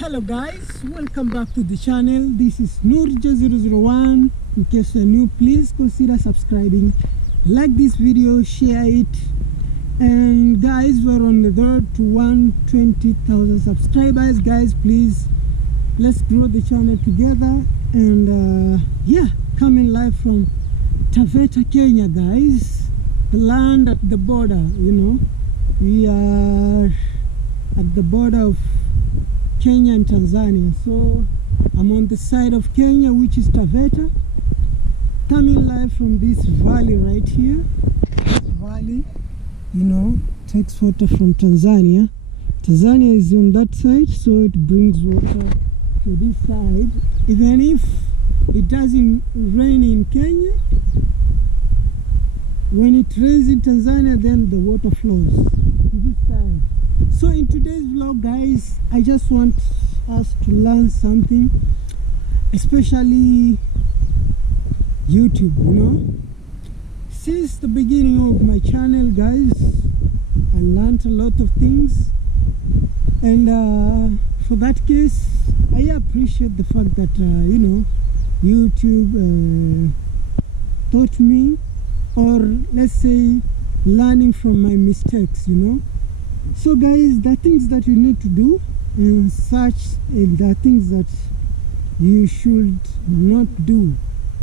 Hello guys, welcome back to the channel. This is Nurja001. In case you're new, please consider subscribing, like this video, share it. And guys, we're on the road to 120,000 subscribers. Guys, please, let's grow the channel together. And yeah, coming live from Taveta, Kenya, guys, the land at the border. You know, we are at the border of Kenya and Tanzania. So I'm on the side of Kenya, which is Taveta, coming live from this valley right here. This valley, you know, takes water from Tanzania. Tanzania is on that side, so it brings water to this side. Even if it doesn't rain in Kenya, when it rains in Tanzania, then the water flows to this side. So in today's vlog, guys, I just want us to learn something, especially YouTube, you know. Since the beginning of my channel, guys, I learned a lot of things, and for that case, I appreciate the fact that you know, YouTube taught me, or let's say learning from my mistakes, you know. So guys, the things that you need to do and such, and the things that you should not do,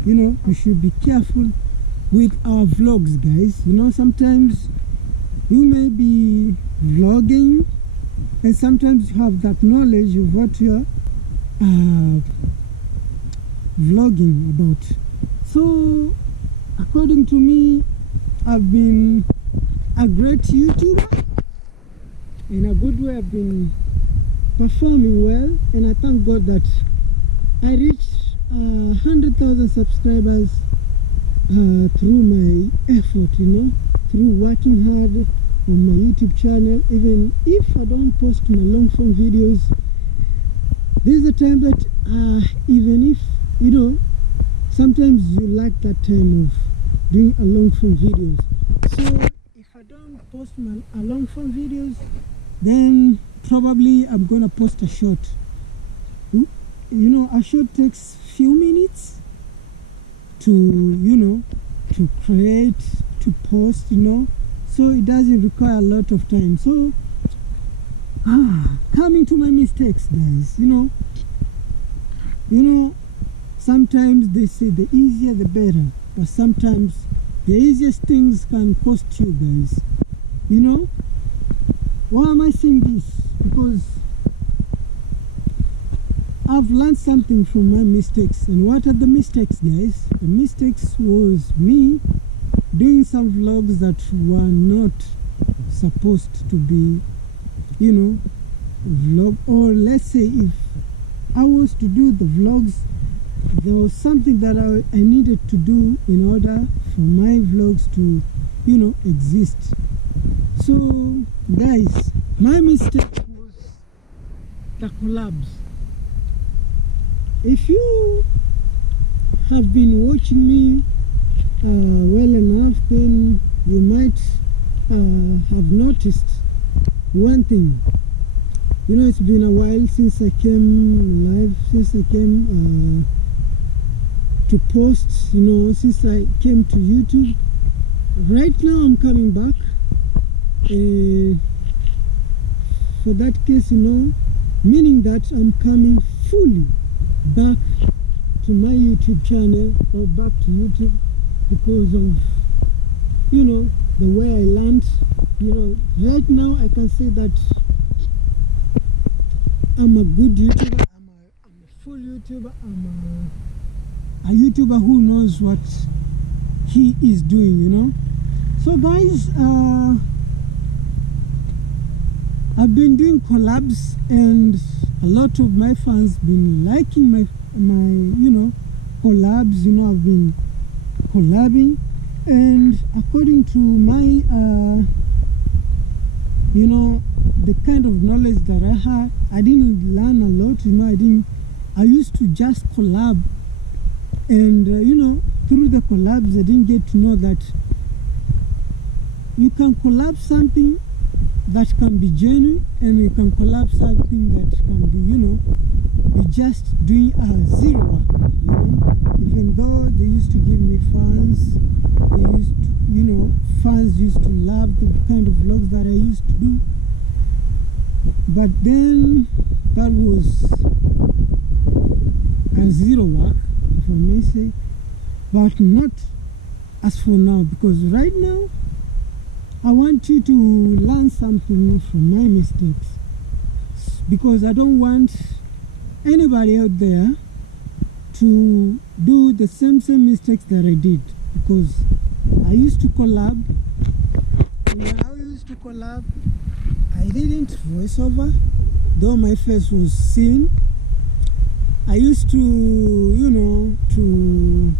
you know, you should be careful with our vlogs, guys. You know, sometimes you may be vlogging and sometimes you have that knowledge of what you're vlogging about. So according to me, I've been a great YouTuber. In a good way, I've been performing well, and I thank God that I reached 100,000 subscribers through my effort, you know, through working hard on my YouTube channel. Even if I don't post my long form videos, there's a time that even if, you know, sometimes you lack that time of doing a long form videos. So if I don't post my long form videos, then probably I'm gonna post a short. You know, a short takes few minutes to, you know, to create, to post, you know, so it doesn't require a lot of time. So coming to my mistakes, guys, you know, sometimes they say the easier the better, but sometimes the easiest things can cost you, guys, you know. Why am I saying this? Because I've learned something from my mistakes. And what are the mistakes, guys? The mistakes was me doing some vlogs that were not supposed to be, you know, vlog. Or let's say if I was to do the vlogs, there was something that I needed to do in order for my vlogs to, you know, exist. So guys, my mistake was the collabs. If you have been watching me well enough, then you might have noticed one thing. You know, it's been a while since I came live, since I came to post, you know, since I came to YouTube. Right now I'm coming back. For that case, you know, meaning that I'm coming fully back to my YouTube channel, or back to YouTube, because of, you know, the way I learned. You know, right now I can say that I'm a good YouTuber, I'm a full YouTuber, I'm a YouTuber who knows what he is doing, you know. So guys, I've been doing collabs, and a lot of my fans been liking my you know, collabs. You know, I've been collabing, and according to my you know, the kind of knowledge that I had, I didn't learn a lot. You know, I used to just collab, and you know, through the collabs I didn't get to know that you can collab something that can be genuine, and you can collab something that can be, you're just doing zero work, even though they used to give me fans, they used to, fans used to love the kind of vlogs that I used to do, but then that was zero work, if I may say, but not as for now, because right now I want you to learn something from my mistakes, because I don't want anybody out there to do the same mistakes that I did, because I used to collab. When I used to collab, I didn't voice over, though my face was seen. I used to, to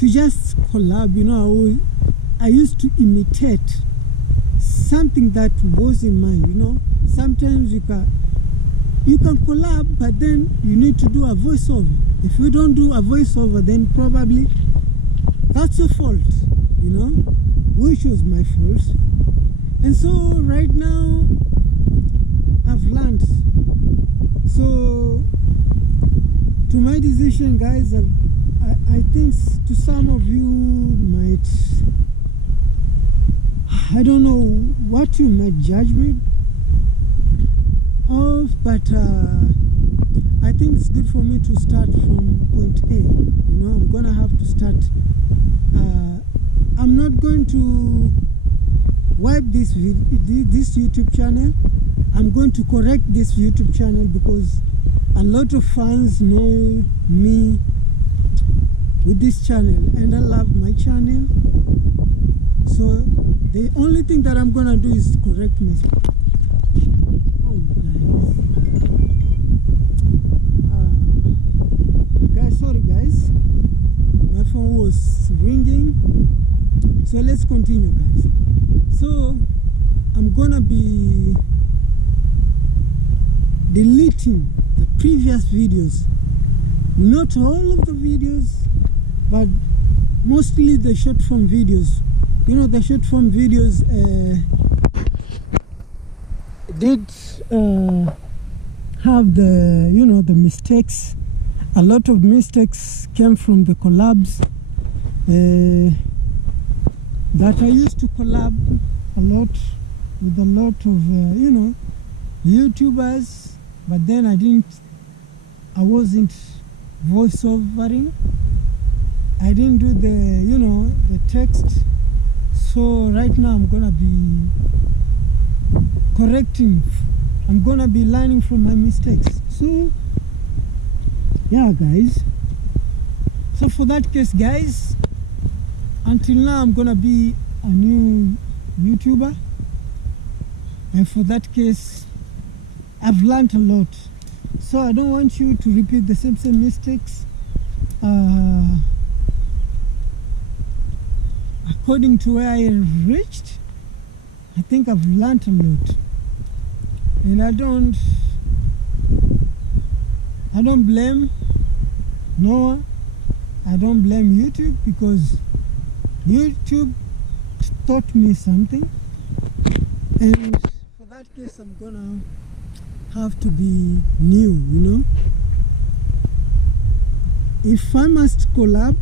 just collab, I used to imitate something that was in mind, Sometimes you can collab, but then you need to do a voiceover. If you don't do a voiceover, then probably that's your fault, which was my fault. And so right now I've learned. So to my decision, guys, I think to some of you might, I don't know what you might judge me of, but I think it's good for me to start from point A. I'm gonna have to start. I'm not going to wipe this YouTube channel. I'm going to correct this YouTube channel, because a lot of fans know me with this channel, and I love my channel. So the only thing that I'm gonna do is correct myself. Sorry guys, my phone was ringing. So let's continue, guys. So I'm gonna be deleting the previous videos, not all of the videos, but mostly the short form videos. The short form videos did have the mistakes. A lot of mistakes came from the collabs that I used to collab a lot with a lot of YouTubers, but then I wasn't voiceovering. I didn't do the text. So right now I'm gonna be correcting. I'm gonna be learning from my mistakes. So yeah, guys. So for that case, guys, until now I'm gonna be a new YouTuber, and for that case I've learned a lot. So I don't want you to repeat the same mistakes. According to where I reached, I think I've learned a lot, and I don't blame Noah. I don't blame YouTube, because YouTube taught me something, and for that case I'm gonna have to be new. If I must collab,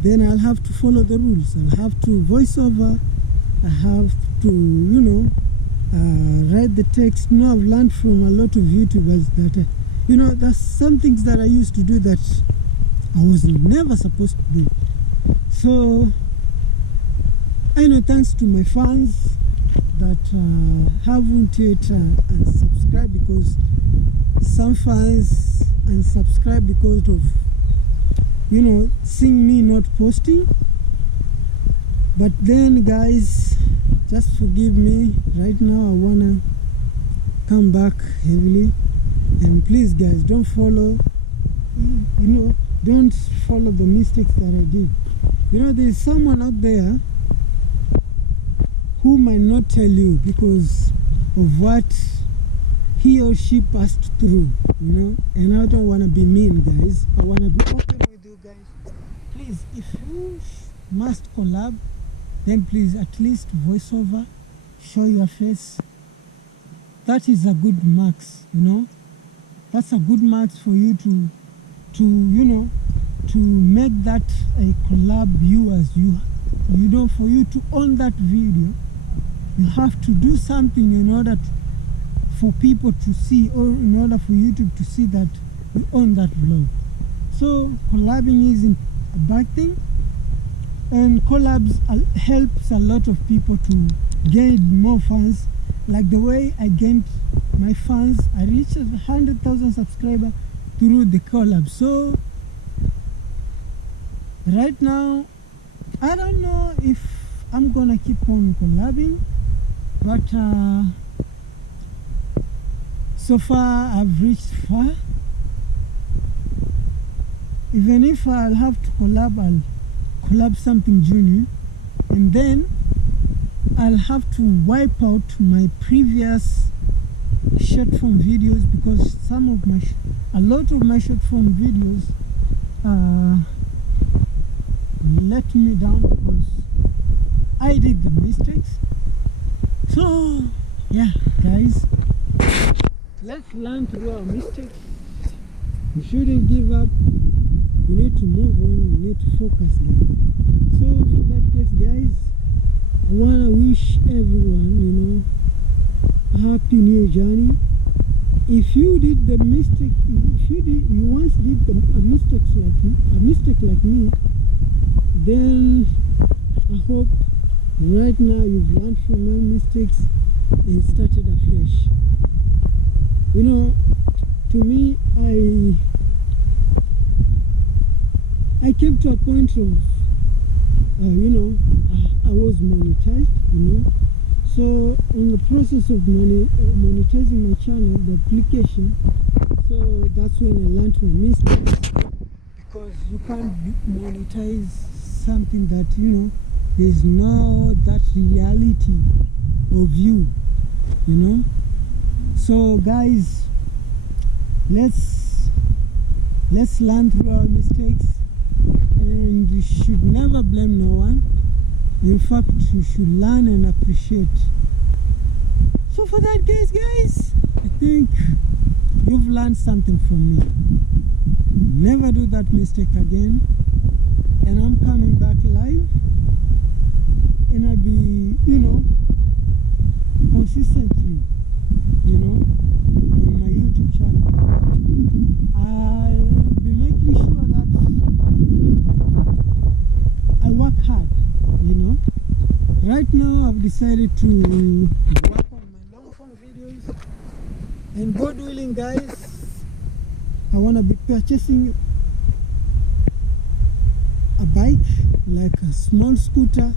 then I'll have to follow the rules. I'll have to voice over. I have to, write the text. I've learned from a lot of YouTubers that, there's some things that I used to do that I was never supposed to do. So, thanks to my fans that haven't yet unsubscribed, because some fans unsubscribe because of seeing me not posting. But then, guys, just forgive me. Right now I wanna come back heavily, and please, guys, don't follow the mistakes that I did. There's someone out there who might not tell you because of what he or she passed through, and I don't want to be mean, guys. I want to be open with you guys. Please, if you must collab, then please at least voice over, show your face. That is a good marks, you know. That's a good marks for you to you know, to make that a collab viewers. You know, for you to own that video, you have to do something in order for people to see, or in order for YouTube to see that you own that vlog. So collabing isn't a bad thing, and collabs helps a lot of people to gain more fans. Like the way I gained my fans, I reached 100,000 subscribers through the collab. So right now, I don't know if I'm gonna keep on collabing, but so far I've reached far. Even if I'll have to collab, I'll collab something junior, and then I'll have to wipe out my previous short form videos, because a lot of my short form videos let me down because I did the mistakes. So yeah, guys, let's learn through our mistakes. We shouldn't give up. We need to move on. We need to focus now. So for that case, guys, I wanna wish everyone, you know, a happy new journey. If you did the mistake, if you once did a mistake like me, then I hope right now you've learned from your mistakes and started afresh. You know, to me, I came to a point of, you know, I was monetized, you know. So in the process of monetizing my channel, the application, so that's when I learned my mistakes, because you can't monetize something that, you know, there's no that reality of you, you know. So guys, let's learn through our mistakes, and you should never blame no one. In fact, you should learn and appreciate. So for that case, guys, I think you've learned something from me. Never do that mistake again. And I'm coming back live, and I'll be, you know, consistently, you know, on my YouTube channel. I'll be making sure that I work hard, you know. Right now I've decided to work on my long form videos, and God willing, guys, I want to be purchasing a bike, like a small scooter,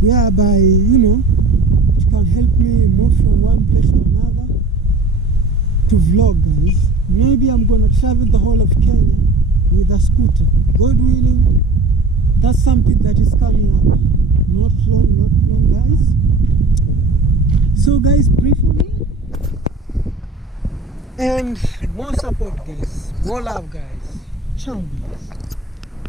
whereby, you know, it can help me move from one place to another to vlog, guys. Maybe I'm gonna travel the whole of Kenya with a scooter. God willing, that's something that is coming up. Not long, guys. So guys, pray for me, and more support, guys. More love, guys. Ciao, guys.